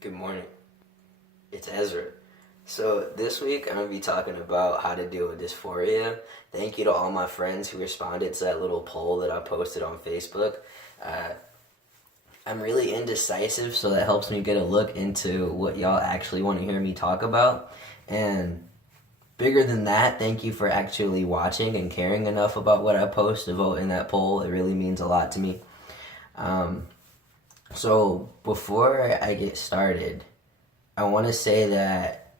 Good morning. It's Ezra. So this week I'm going to be talking about how to deal with dysphoria. Thank you to all my friends who responded to that little poll that I posted on Facebook. Uh, I'm really indecisive, so that helps me get a look into what y'all actually want to hear me talk about. And bigger than that, thank you for actually watching and caring enough about what I post to vote in that poll. It really means a lot to me. Um, so before I get started, I want to say that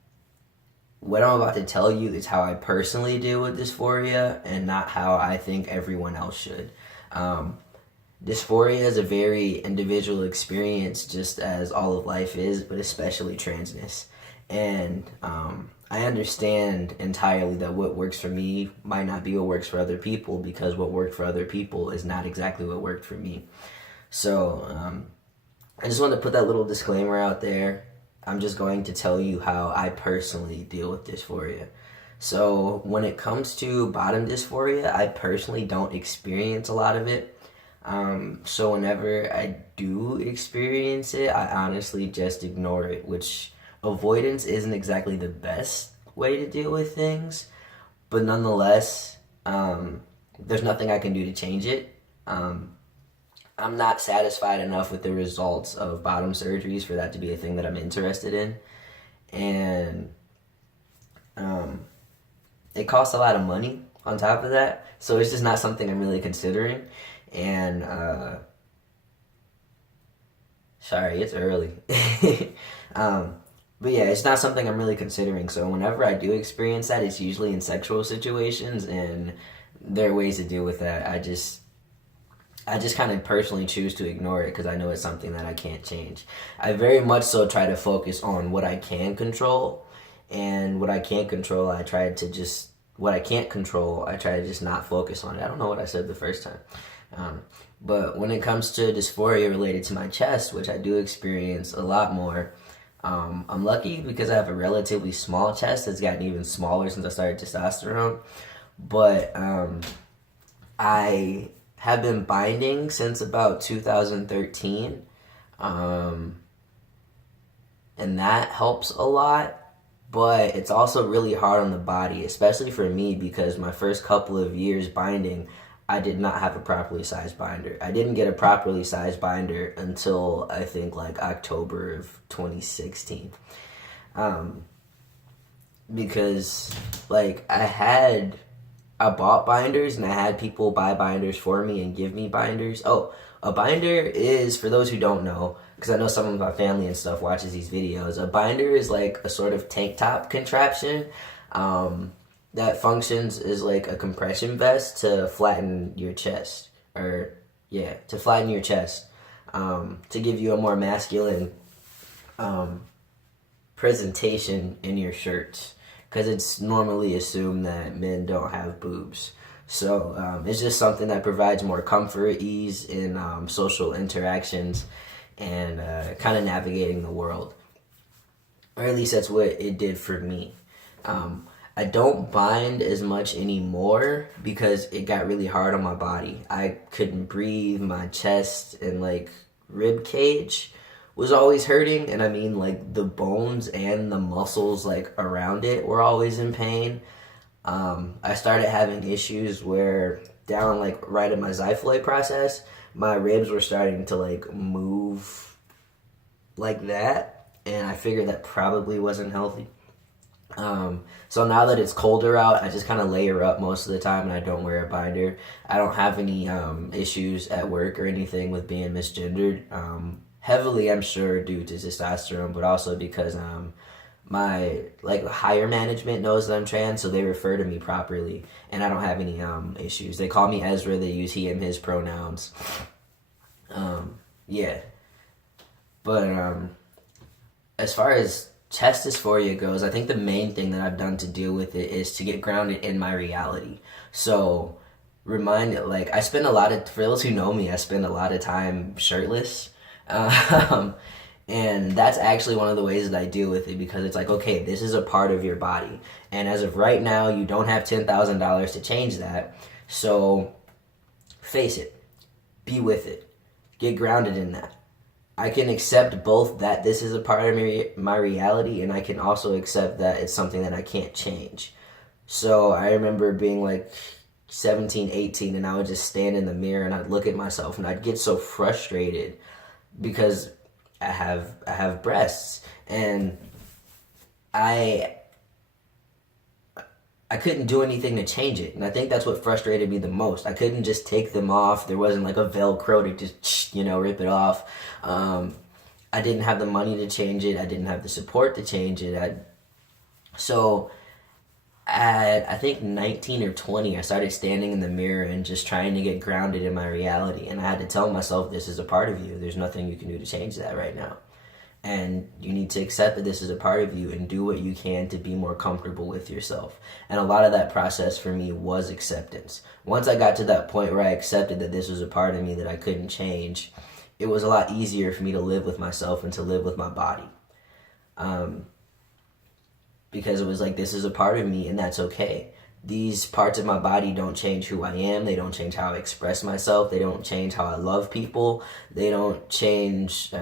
what I'm about to tell you is how I personally deal with dysphoria and not how I think everyone else should. Um, Dysphoria is a very individual experience, just as all of life is, but especially transness. And I understand entirely that what works for me might not be what works for other people, because what worked for other people is not exactly what worked for me. So I just wanted to put that little disclaimer out there. I'm just going to tell you how I personally deal with dysphoria. So when it comes to bottom dysphoria, I personally don't experience a lot of it. So whenever I do experience it, I honestly just ignore it, which avoidance isn't exactly the best way to deal with things, but nonetheless, there's nothing I can do to change it. I'm not satisfied enough with the results of bottom surgeries for that to be a thing that I'm interested in. And it costs a lot of money on top of that. So it's just not something I'm really considering. And sorry, it's early. But yeah, it's not something I'm really considering. So whenever I do experience that, it's usually in sexual situations, and there are ways to deal with that. I just kind of personally choose to ignore it because I know it's something that I can't change. I very much so try to focus on what I can control, and what I can't control, what I can't control, I try to just not focus on it. I don't know what I said the first time. But when it comes to dysphoria related to my chest, which I do experience a lot more, I'm lucky because I have a relatively small chest that's gotten even smaller since I started testosterone. But I have been binding since about 2013, and that helps a lot. But it's also really hard on the body, especially for me, because my first couple of years binding, I did not have a properly sized binder. I didn't get a properly sized binder until I think like October of 2016. Um, because like I bought binders and I had people buy binders for me and give me binders. Oh, a binder is, for those who don't know, because I know some of my family and stuff watches these videos, a binder is like a sort of tank top contraption that functions as like a compression vest to flatten your chest. Or, yeah, to flatten your chest. To give you a more masculine presentation in your shirts, because it's normally assumed that men don't have boobs. So it's just something that provides more comfort, ease in social interactions, and kind of navigating the world. Or at least that's what it did for me. I don't bind as much anymore because it got really hard on my body. I couldn't breathe. My chest and like rib cage was always hurting, and I mean like the bones and the muscles like around it were always in pain. I started having issues where down like right at my xiphoid process, my ribs were starting to like move like that, and I figured that probably wasn't healthy. So now that it's colder out, I just kind of layer up most of the time, and I don't wear a binder. I don't have any issues at work or anything with being misgendered. Heavily, I'm sure, due to testosterone, but also because my like higher management knows that I'm trans, so they refer to me properly, and I don't have any issues. They call me Ezra. They use he and his pronouns. Yeah, but as far as chest dysphoria goes, I think the main thing that I've done to deal with it is to get grounded in my reality. So I spend a lot of, for those who know me, I spend a lot of time shirtless. Um, and that's actually one of the ways that I deal with it, because it's like, okay, this is a part of your body. And as of right now, you don't have $10,000 to change that. So face it, be with it, get grounded in that. I can accept both that this is a part of my reality, and I can also accept that it's something that I can't change. So I remember being like 17, 18, and I would just stand in the mirror and I'd look at myself and I'd get so frustrated because I have breasts, and I I couldn't do anything to change it. And I think that's what frustrated me the most. I couldn't just take them off. There wasn't like a Velcro to just, rip it off. I didn't have the money to change it. I didn't have the support to change it. So at, I think 19 or 20, I started standing in the mirror and just trying to get grounded in my reality. And I had to tell myself, this is a part of you. There's nothing you can do to change that right now. And you need to accept that this is a part of you and do what you can to be more comfortable with yourself. And a lot of that process for me was acceptance. Once I got to that point where I accepted that this was a part of me that I couldn't change, it was a lot easier for me to live with myself and to live with my body. Because it was like, this is a part of me and that's okay. These parts of my body don't change who I am. They don't change how I express myself. They don't change how I love people. They don't change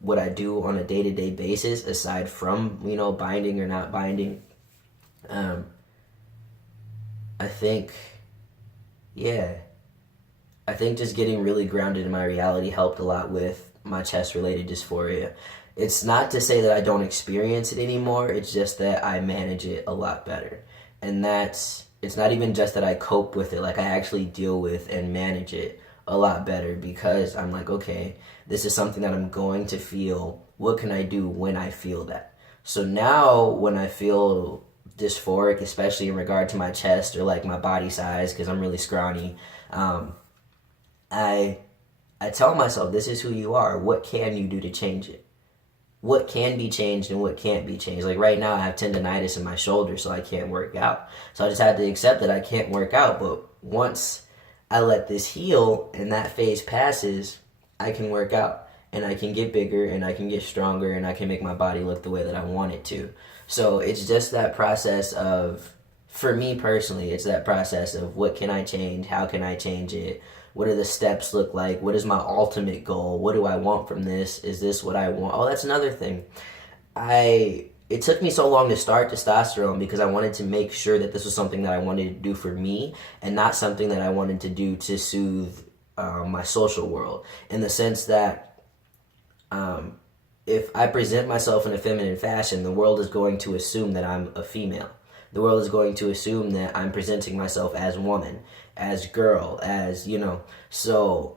what I do on a day-to-day basis, aside from, binding or not binding. I think just getting really grounded in my reality helped a lot with my chest-related dysphoria. It's not to say that I don't experience it anymore. It's just that I manage it a lot better. And it's not even just that I cope with it, like I actually deal with and manage it a lot better, because I'm like, okay, this is something that I'm going to feel. What can I do when I feel that? So now when I feel dysphoric, especially in regard to my chest or like my body size, because I'm really scrawny, I tell myself, this is who you are. What can you do to change it? What can be changed and what can't be changed. Like right now I have tendonitis in my shoulder, so I can't work out. So I just had to accept that I can't work out. But once I let this heal and that phase passes, I can work out and I can get bigger and I can get stronger and I can make my body look the way that I want it to. So it's just that process of, for me personally, it's that process of what can I change? How can I change it? What do the steps look like? What is my ultimate goal? What do I want from this? Is this what I want? Oh, that's another thing. It took me so long to start testosterone because I wanted to make sure that this was something that I wanted to do for me and not something that I wanted to do to soothe my social world. In the sense that if I present myself in a feminine fashion, the world is going to assume that I'm a female. The world is going to assume that I'm presenting myself as woman, as girl, as, So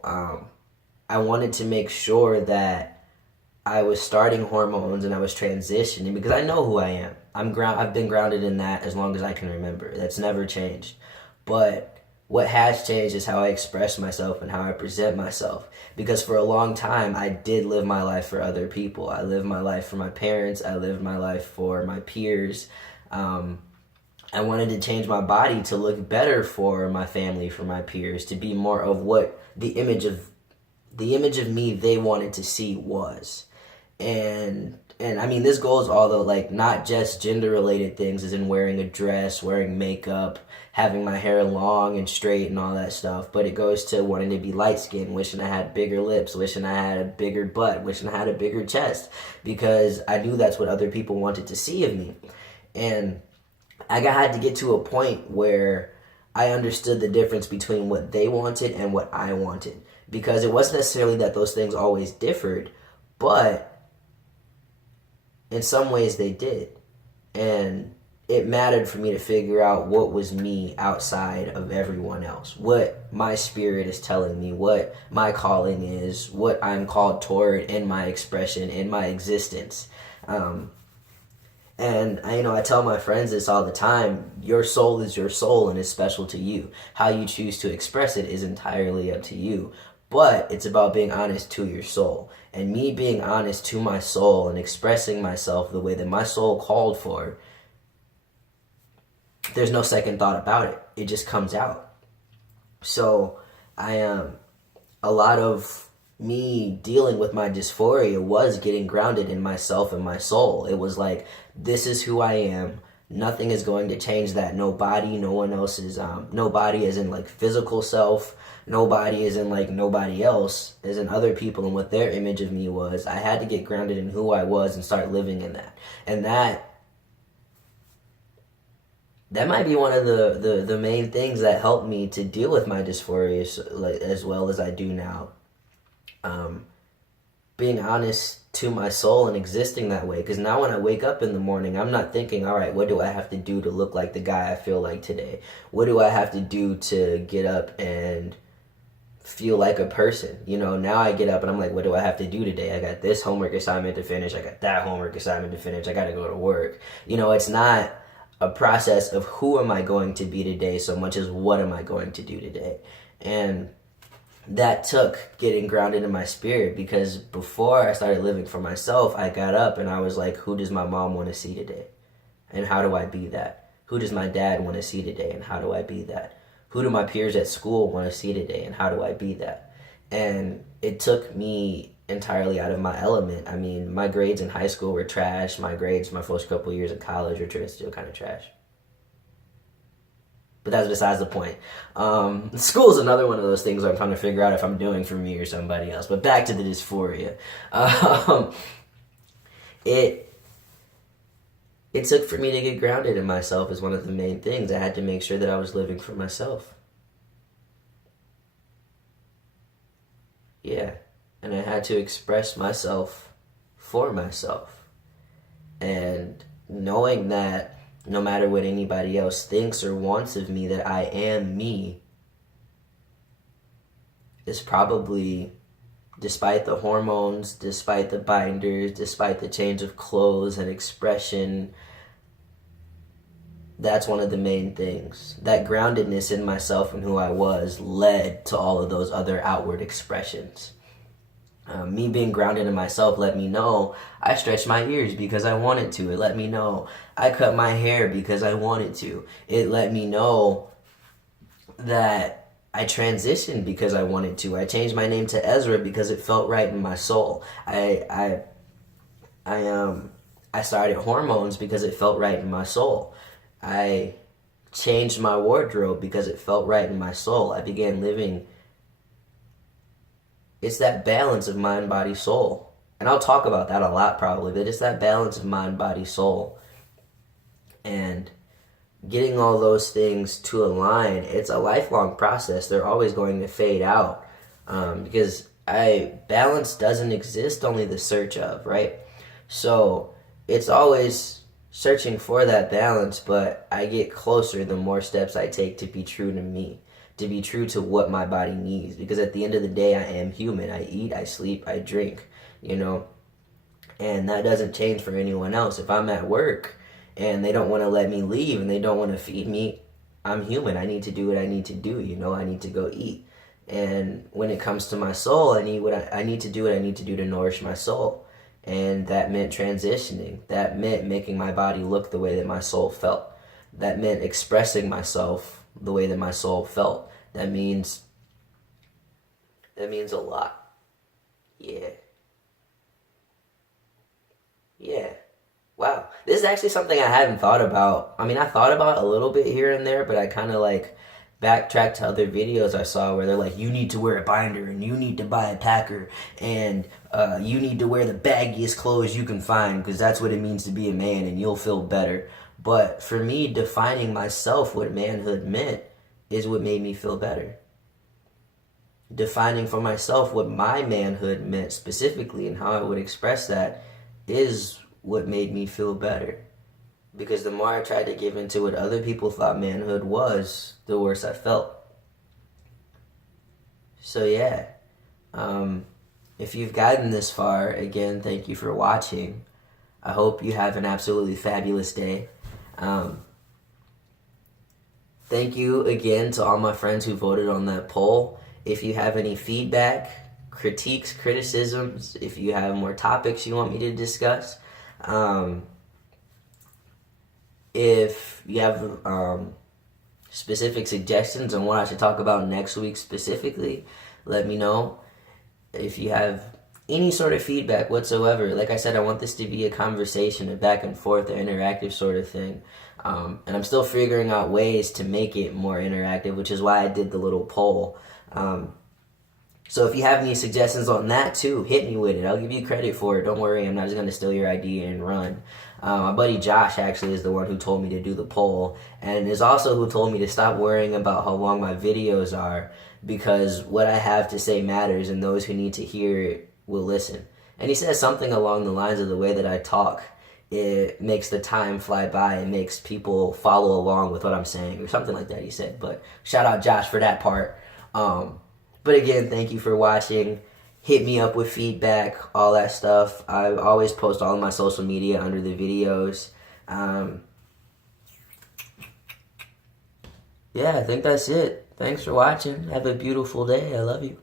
I wanted to make sure that I was starting hormones and I was transitioning because I know who I am. I've been grounded in that as long as I can remember. That's never changed. But what has changed is how I express myself and how I present myself. Because for a long time, I did live my life for other people. I lived my life for my parents. I lived my life for my peers. I wanted to change my body to look better for my family, for my peers, to be more of what the image of me they wanted to see was. And I mean, this goes although like not just gender related things, as in wearing a dress, wearing makeup, having my hair long and straight and all that stuff, but it goes to wanting to be light skinned, wishing I had bigger lips, wishing I had a bigger butt, wishing I had a bigger chest, because I knew that's what other people wanted to see of me. And I had to get to a point where I understood the difference between what they wanted and what I wanted. Because it wasn't necessarily that those things always differed, but in some ways they did. And it mattered for me to figure out what was me outside of everyone else. What my spirit is telling me, what my calling is, what I'm called toward in my expression, in my existence. And I tell my friends this all the time. Your soul is your soul and is special to you. How you choose to express it is entirely up to you. But it's about being honest to your soul. And me being honest to my soul and expressing myself the way that my soul called for, there's no second thought about it. It just comes out. So a lot of me dealing with my dysphoria was getting grounded in myself and my soul. It was like, this is who I am. Nothing is going to change that. Nobody, no one else is, nobody is in like physical self. Nobody is in like nobody else is in other people and what their image of me was. I had to get grounded in who I was and start living in that. And that might be one of the main things that helped me to deal with my dysphoria as well as I do now. Being honest to my soul and existing that way. Because now when I wake up in the morning, I'm not thinking, all right, what do I have to do to look like the guy I feel like today? What do I have to do to get up and feel like a person? You know, now I get up and I'm like, what do I have to do today? I got this homework assignment to finish. I got that homework assignment to finish. I got to go to work. You know, it's not a process of who am I going to be today so much as what am I going to do today. And that took getting grounded in my spirit, because before I started living for myself, I got up and I was like, who does my mom want to see today? And how do I be that? Who does my dad want to see today? And how do I be that? Who do my peers at school want to see today? And how do I be that? And it took me entirely out of my element. I mean, my grades in high school were trash. My grades my first couple years in college were still kind of trash. But that's besides the point. School is another one of those things where I'm trying to figure out if I'm doing for me or somebody else. But back to the dysphoria. It took for me to get grounded in myself is one of the main things. I had to make sure that I was living for myself. Yeah. And I had to express myself for myself. And knowing that no matter what anybody else thinks or wants of me, that I am me, is probably, despite the hormones, despite the binders, despite the change of clothes and expression, that's one of the main things. That groundedness in myself and who I was led to all of those other outward expressions. Me being grounded in myself let me know I stretched my ears because I wanted to. It let me know I cut my hair because I wanted to. It let me know that I transitioned because I wanted to. I changed my name to Ezra because it felt right in my soul. I started hormones because it felt right in my soul. I changed my wardrobe because it felt right in my soul. I began living. It's that balance of mind, body, soul. And I'll talk about that a lot probably, but it's that balance of mind, body, soul. And getting all those things to align, it's a lifelong process. They're always going to fade out because balance doesn't exist, only the search of, right? So it's always searching for that balance, but I get closer the more steps I take to be true to me, to be true to what my body needs. Because at the end of the day, I am human. I eat, I sleep, I drink, and that doesn't change for anyone else. If I'm at work and they don't want to let me leave and they don't want to feed me, I'm human. I need to do what I need to do. I need to go eat. And when it comes to my soul, I need to do what I need to do to nourish my soul. And that meant transitioning. That meant making my body look the way that my soul felt. That meant expressing myself the way that my soul felt. That means a lot. Yeah. Wow. This is actually something I hadn't thought about. I mean, I thought about a little bit here and there, but I kind of backtracked to other videos I saw where they're like, you need to wear a binder and you need to buy a packer and you need to wear the baggiest clothes you can find because that's what it means to be a man and you'll feel better. But for me, defining myself what manhood meant is what made me feel better. Defining for myself what my manhood meant specifically and how I would express that is what made me feel better. Because the more I tried to give into what other people thought manhood was, the worse I felt. So yeah, if you've gotten this far, again, thank you for watching. I hope you have an absolutely fabulous day. Thank you again to all my friends who voted on that poll. If you have any feedback, critiques, criticisms, if you have more topics you want me to discuss, if you have specific suggestions on what I should talk about next week specifically, let me know. If you have any sort of feedback whatsoever. Like I said, I want this to be a conversation, a back and forth, an interactive sort of thing. And I'm still figuring out ways to make it more interactive, which is why I did the little poll. So if you have any suggestions on that too, hit me with it. I'll give you credit for it. Don't worry, I'm not just going to steal your idea and run. My buddy Josh actually is the one who told me to do the poll, and is also who told me to stop worrying about how long my videos are, because what I have to say matters, and those who need to hear it will listen. And he says something along the lines of the way that I talk, it makes the time fly by. It makes people follow along with what I'm saying, or something like that he said. But shout out Josh for that part. But again, thank you for watching. Hit me up with feedback, all that stuff. I always post all of my social media under the videos. Yeah, I think that's it. Thanks for watching. Have a beautiful day. I love you.